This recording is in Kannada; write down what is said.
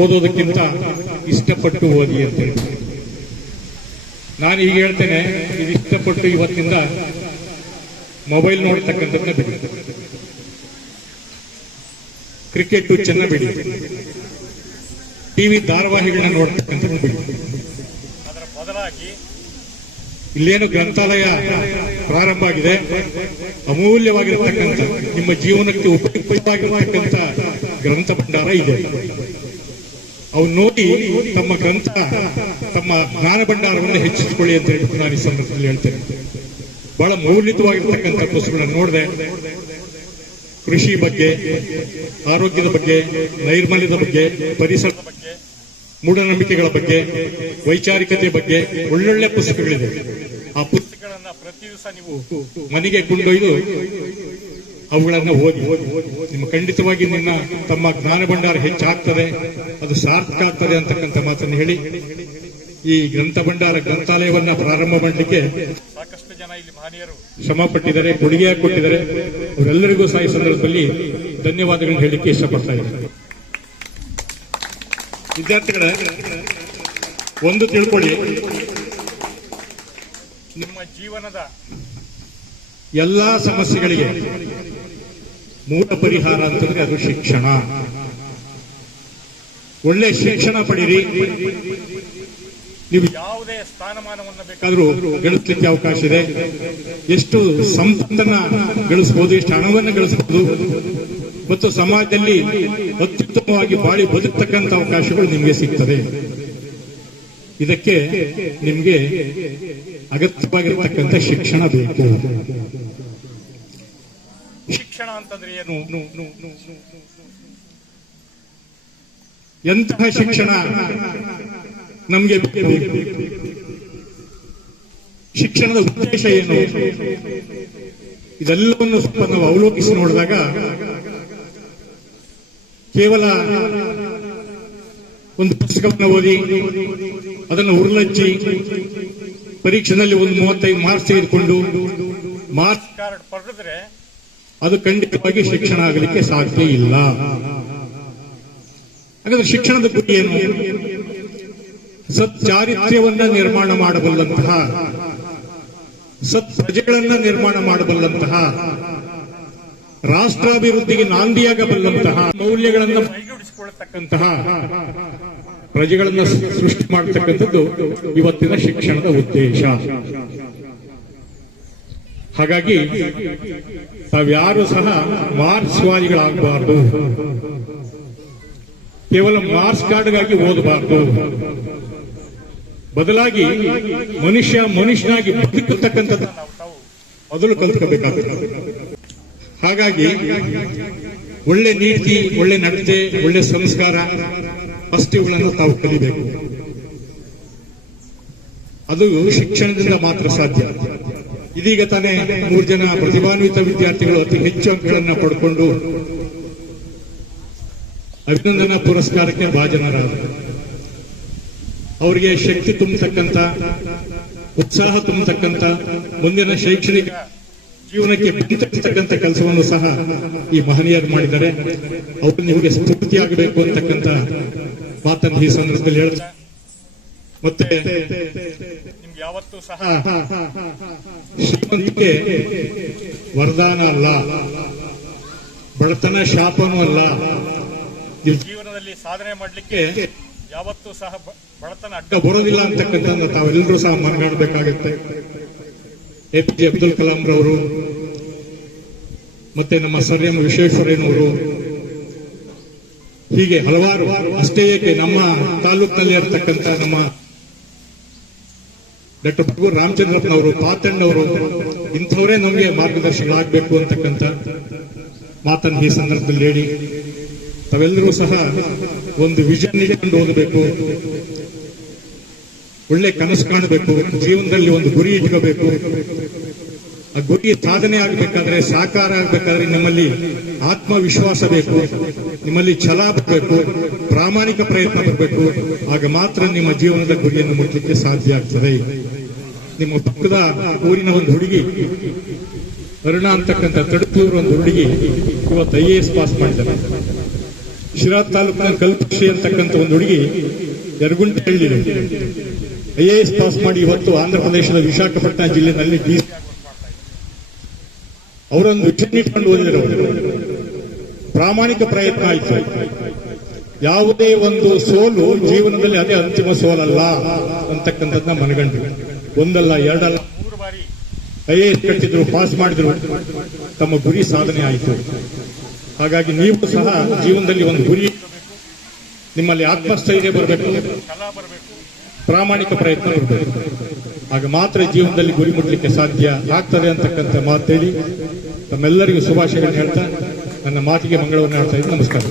ಓದೋದಕ್ಕಿಂತ ಇಷ್ಟಪಟ್ಟು ಓದಿ ಅಂತ ಹೇಳಿ ನಾನು ಈಗ ಹೇಳ್ತೇನೆ ಇದು ಇಷ್ಟಪಟ್ಟು ಇವತ್ತಿಂದ ಮೊಬೈಲ್ ನೋಡ್ತಕ್ಕಂಥದ್ದನ್ನ ಬಿಡಿ. ಕ್ರಿಕೆಟ್ ಚೆನ್ನ ಬಿಡಿ. ಟಿವಿ ಧಾರಾವಾಹಿಗಳನ್ನ ನೋಡ್ತಕ್ಕಂಥದ್ದು ಬಿಡಿ. ಇಲ್ಲೇನು ಗ್ರಂಥಾಲಯ ಪ್ರಾರಂಭ ಆಗಿದೆ. ಅಮೂಲ್ಯವಾಗಿರತಕ್ಕಂಥ ನಿಮ್ಮ ಜೀವನಕ್ಕೆ ಉಪಯುಕ್ತವಾಗಿರತಕ್ಕಂಥ ಗ್ರಂಥ ಭಂಡಾರ ಇದೆ. ಅವು ನೋಡಿ ತಮ್ಮ ಗ್ರಂಥ, ತಮ್ಮ ಜ್ಞಾನ ಭಂಡಾರವನ್ನು ಹೆಚ್ಚಿಸಿಕೊಳ್ಳಿ ಅಂತ ಹೇಳಿ ನಾನು ಈ ಸಂದರ್ಭದಲ್ಲಿ ಹೇಳ್ತೇನೆ. ಬಹಳ ಮೌಲ್ಯಯುತವಾಗಿರ್ತಕ್ಕಂಥ ಪುಸ್ತಕಗಳನ್ನು ನೋಡಿದೆ. ಕೃಷಿ ಬಗ್ಗೆ, ಆರೋಗ್ಯದ ಬಗ್ಗೆ, ನೈರ್ಮಲ್ಯದ ಬಗ್ಗೆ ಪರಿಸರದ ಬಗ್ಗೆ, ಮೂಢನಂಬಿಕೆಗಳ ಬಗ್ಗೆ, ವೈಚಾರಿಕತೆ ಬಗ್ಗೆ ಒಳ್ಳೊಳ್ಳೆ ಪುಸ್ತಕಗಳಿದೆ. ಆ ಪುಸ್ತಕಗಳನ್ನ ಪ್ರತಿ ದಿವಸ ನೀವು ಮನೆಗೆ ಕೊಂಡೊಯ್ದು ಅವುಗಳನ್ನ ಓದಿ ನಿಮ್ಮ ಖಂಡಿತವಾಗಿ ನಿನ್ನ ತಮ್ಮ ಜ್ಞಾನ ಭಂಡಾರ ಹೆಚ್ಚಾಗ್ತದೆ. ಅದು ಸಾರ್ಥಕ ಆಗ್ತದೆ ಅಂತಕ್ಕಂಥ ಮಾತನ್ನು ಹೇಳಿ. ಈ ಗ್ರಂಥ ಭಂಡಾರ ಗ್ರಂಥಾಲಯವನ್ನ ಪ್ರಾರಂಭ ಮಾಡಲಿಕ್ಕೆ ಸಾಕಷ್ಟು ಜನ ಇಲ್ಲಿ ಮಹನೀಯರು ಶ್ರಮ ಪಟ್ಟಿದ್ದಾರೆ ಕೊಡುಗೆ ಕೊಟ್ಟಿದ್ದಾರೆ. ಅವರೆಲ್ಲರಿಗೂ ಸಹ ಈ ಸಂದರ್ಭದಲ್ಲಿ ಧನ್ಯವಾದಗಳನ್ನು ಹೇಳಲಿಕ್ಕೆ ಇಷ್ಟಪಡ್ತಾ ಇದ್ದಾರೆ ವಿದ್ಯಾರ್ಥಿಗಳ ಒಂದು ತಿಳ್ಕೊಳ್ಳಿ. ನಿಮ್ಮ ಜೀವನದ ಎಲ್ಲಾ ಸಮಸ್ಯೆಗಳಿಗೆ ಮೂಲ ಪರಿಹಾರ ಅಂತಂದ್ರೆ ಅದು ಶಿಕ್ಷಣ. ಒಳ್ಳೆ ಶಿಕ್ಷಣ ಪಡೀರಿ. ನೀವು ಯಾವುದೇ ಸ್ಥಾನಮಾನವನ್ನು ಬೇಕಾದರೂ ಗಳಿಸಲಿಕ್ಕೆ ಅವಕಾಶ ಇದೆ. ಎಷ್ಟು ಸಂಪತ್ತನ್ನ ಗಳಿಸಬಹುದು ಎಷ್ಟು ಹಣವನ್ನು ಗಳಿಸಬಹುದು ಮತ್ತು ಸಮಾಜದಲ್ಲಿ ಅತ್ಯುತ್ತಮವಾಗಿ ಬಾಳಿ ಬದುಕ್ತಕ್ಕಂಥ ಅವಕಾಶಗಳು ನಿಮಗೆ ಸಿಗ್ತದೆ. ಇದಕ್ಕೆ ನಿಮಗೆ ಅಗತ್ಯವಾಗಿರತಕ್ಕಂಥ ಶಿಕ್ಷಣ ಬೇಕು. ಅಂತಂದ್ರೆ ಏನು? ಎಂತಹ ಶಿಕ್ಷಣ ನಮಗೆ ಶಿಕ್ಷಣದ ಉದ್ದೇಶ ಏನು? ಇದೆಲ್ಲವನ್ನು ಸ್ವಲ್ಪ ನಾವು ಅವಲೋಕಿಸಿ ನೋಡಿದಾಗ ಕೇವಲ ಒಂದು ಪುಸ್ತಕವನ್ನು ಓದಿ, ಅದನ್ನು ಉರುಳಚ್ಚಿ ಪರೀಕ್ಷೆನಲ್ಲಿ ಒಂದು ಮೂವತ್ತೈದು ಮಾರ್ಕ್ಸ್ ತೆಗೆದುಕೊಂಡು ಮಾರ್ಕ್ಸ್ ಕಾರ್ಡ್ ಪಡೆದ್ರೆ ಅದು ಖಂಡಿತವಾಗಿ ಶಿಕ್ಷಣ ಆಗಲಿಕ್ಕೆ ಸಾಧ್ಯ ಇಲ್ಲ. ಹಾಗಾದ್ರೆ ಶಿಕ್ಷಣದ ಗುರಿ ಏನು? ಸತ್ಚಾರಿತ್ರ್ಯವನ್ನ ನಿರ್ಮಾಣ ಮಾಡಬಲ್ಲಂತಹ ಸತ್ ಪ್ರಜೆಗಳನ್ನ ನಿರ್ಮಾಣ ಮಾಡಬಲ್ಲಂತಹ, ರಾಷ್ಟ್ರಾಭಿವೃದ್ಧಿಗೆ ನಾಂದಿಯಾಗಬಲ್ಲಂತಹ, ಮೌಲ್ಯಗಳನ್ನು ಮೈಗೂಡಿಸಿಕೊಳ್ಳತಕ್ಕಂತಹ ಪ್ರಜೆಗಳನ್ನ ಸೃಷ್ಟಿ ಮಾಡತಕ್ಕಂಥದ್ದು ಇವತ್ತಿನ ಶಿಕ್ಷಣದ ಉದ್ದೇಶ. ಹಾಗಾಗಿ ತಾವ್ಯಾರು ಸಹ ಮಾರ್ಕ್ಸ್ವಾದಿಗಳಾಗಬಾರ್ದು ಕೇವಲ ಮಾರ್ಕ್ಸ್ ಕಾರ್ಡ್ಗಾಗಿ ಓದಬಾರ್ದು. ಬದಲಾಗಿ ಮನುಷ್ಯ ಮನುಷ್ಯನಾಗಿ ಬದುಕತಕ್ಕಂಥದ್ದು ಮೊದಲು ಕಲ್ತ್ಕೋಬೇಕಾಗುತ್ತೆ ಹಾಗಾಗಿ ಒಳ್ಳೆ ನೀತಿ, ಒಳ್ಳೆ ನಡತೆ, ಒಳ್ಳೆ ಸಂಸ್ಕಾರ ಅಷ್ಟಿವುಗಳನ್ನು ತಾವು ಕಲಿಬೇಕು. ಅದು ಶಿಕ್ಷಣದಿಂದ ಮಾತ್ರ ಸಾಧ್ಯ. ಇದೀಗ ತಾನೇ ಮೂರು ಜನ ಪ್ರತಿಭಾನ್ವಿತ ವಿದ್ಯಾರ್ಥಿಗಳು ಅತಿ ಹೆಚ್ಚು ಅಂಕಗಳನ್ನು ಪಡ್ಕೊಂಡು ಅಭಿನಂದನಾ ಪುರಸ್ಕಾರಕ್ಕೆ ಭಾಜನರಾದರು. ಅವರಿಗೆ ಶಕ್ತಿ ತುಂಬತಕ್ಕಂತ, ಉತ್ಸಾಹ ತುಂಬತಕ್ಕಂತ, ಮುಂದಿನ ಶೈಕ್ಷಣಿಕ ಜೀವನಕ್ಕೆ ಬಿಂತಕ್ಕಂತ ಕೆಲಸವನ್ನು ಸಹ ಈ ಮಹನೀಯರು ಮಾಡಿದ್ದಾರೆ. ಅವರು ನಿಮಗೆ ಸ್ಫೂರ್ತಿಯಾಗಬೇಕು ಅಂತಕ್ಕಂಥ ಮಾತನ್ನು ಈ ಸಂದರ್ಭದಲ್ಲಿ ಹೇಳ್ತಾರೆ ಮತ್ತೆ ಯಾವತ್ತೂ ಸಹ ವರದಾನ ಅಲ್ಲ. ಬಡತನ ಶಾಪನೂ ಅಲ್ಲ. ಜೀವನದಲ್ಲಿ ಸಾಧನೆ ಮಾಡಲಿಕ್ಕೆ ಯಾವತ್ತೂ ಸಹ ಬಡತನ ಅಡ್ಡ ಬರೋದಿಲ್ಲ ಅಂತಕ್ಕಂಥ ತಾವೆಲ್ಲರೂ ಸಹ ಮನಗಾಣಬೇಕಾಗುತ್ತೆ A P J Abdul Kalam ರವರು ಮತ್ತೆ ನಮ್ಮ ಸರ್ ಎಂ ವಿಶ್ವೇಶ್ವರಯ್ಯನವರು ಹೀಗೆ ಹಲವಾರು ಅಷ್ಟೇ ಏಕೆ ನಮ್ಮ ತಾಲೂಕಿನಲ್ಲಿ ಇರತಕ್ಕಂಥ ನಮ್ಮ ಡಾಕ್ಟರ್ ರಾಮಚಂದ್ರಪ್ಪ ರಾಮಚಂದ್ರಪ್ಪನವರು, ಪಾತಣ್ಣವರು, ಇಂಥವರೇ ನಮಗೆ ಮಾರ್ಗದರ್ಶಿಗಳಾಗಬೇಕು ಅಂತಕ್ಕಂಥ ಮಾತನ್ನು ಈ ಸಂದರ್ಭದಲ್ಲಿ ಹೇಳಿ. ತಾವೆಲ್ಲರೂ ಸಹ ಒಂದು ವಿಷನ್ ಇಟ್ಕೊಂಡು ಓದಬೇಕು ಒಳ್ಳೆ ಕನಸು ಕಾಣಬೇಕು. ಜೀವನದಲ್ಲಿ ಒಂದು ಗುರಿ ಇಟ್ಕೋಬೇಕು. ಆ ಗುರಿ ಸಾಧನೆ ಆಗಬೇಕಾದ್ರೆ, ಸಾಕಾರ ಆಗಬೇಕಾದ್ರೆ ನಿಮ್ಮಲ್ಲಿ ಆತ್ಮವಿಶ್ವಾಸ ಬೇಕು. ನಿಮ್ಮಲ್ಲಿ ಛಲ ಬರಬೇಕು. ಪ್ರಾಮಾಣಿಕ ಪ್ರಯತ್ನ ಬರಬೇಕು. ಆಗ ಮಾತ್ರ ನಿಮ್ಮ ಜೀವನದ ಗುರಿಯನ್ನು ಮುಟ್ಟಲಿಕ್ಕೆ ಸಾಧ್ಯ ಆಗ್ತದೆ. ನಿಮ್ಮ ಪಕ್ಕದ ಊರಿನ ಒಂದು ಹುಡುಗಿ. ಅರುಣ ಅಂತಕ್ಕಂಥ ತಡಕೂರು ಒಂದು ಹುಡುಗಿ ಇವತ್ತು ಐ ಎ ಎಸ್ ಪಾಸ್ ಮಾಡಿದ್ದಾರೆ ಶಿರಾ ತಾಲೂಕಿನ ಕಲ್ಪಕ್ಷಿ ಅಂತಕ್ಕಂಥ ಒಂದು ಹುಡುಗಿ Yeragunthahalli I A S pass ಮಾಡಿ ಇವತ್ತು ಆಂಧ್ರ ಪ್ರದೇಶದ ವಿಶಾಖಪಟ್ಟಣ ಜಿಲ್ಲೆನಲ್ಲಿ ಡಿ ಅವರೊಂದು ಇಟ್ಕೊಂಡು ಓದಿದರು ಪ್ರಾಮಾಣಿಕ ಪ್ರಯತ್ನ ಆಯಿತು. ಯಾವುದೇ ಒಂದು ಸೋಲು ಜೀವನದಲ್ಲಿ ಅದೇ ಅಂತಿಮ ಸೋಲಲ್ಲ ಅಂತಕ್ಕಂಥದ್ದನ್ನ ಮನಗಂಡ್ರು ಒಂದಲ್ಲ, ಎರಡಲ್ಲ. ಮೂರು ಬಾರಿ ಎಸ್ ಕಟ್ಟಿದ್ರು ಪಾಸ್ ಮಾಡಿದ್ರು. ತಮ್ಮ ಗುರಿ ಸಾಧನೆ ಆಯಿತು. ಹಾಗಾಗಿ ನೀವು ಸಹ ಜೀವನದಲ್ಲಿ ಒಂದು ಗುರಿ ನಿಮ್ಮಲ್ಲಿ ಆತ್ಮಸ್ಥೈರ್ಯ ಬರಬೇಕು. ಪ್ರಾಮಾಣಿಕ ಪ್ರಯತ್ನ ಬರಬೇಕು ಆಗ ಮಾತ್ರ ಜೀವನದಲ್ಲಿ ಗುರಿ ಮುಟ್ಲಿಕ್ಕೆ ಸಾಧ್ಯ ಆಗ್ತದೆ ಅಂತಕ್ಕಂಥ ಮಾತು ಹೇಳಿ ತಮ್ಮೆಲ್ಲರಿಗೂ ಶುಭಾಶಯಗಳನ್ನು ಹೇಳ್ತಾ ನನ್ನ ಮಾತಿಗೆ ಮಂಗಳವನ್ನು ಹೇಳ್ತಾ ಇದ್ದೀನಿ. ನಮಸ್ಕಾರ.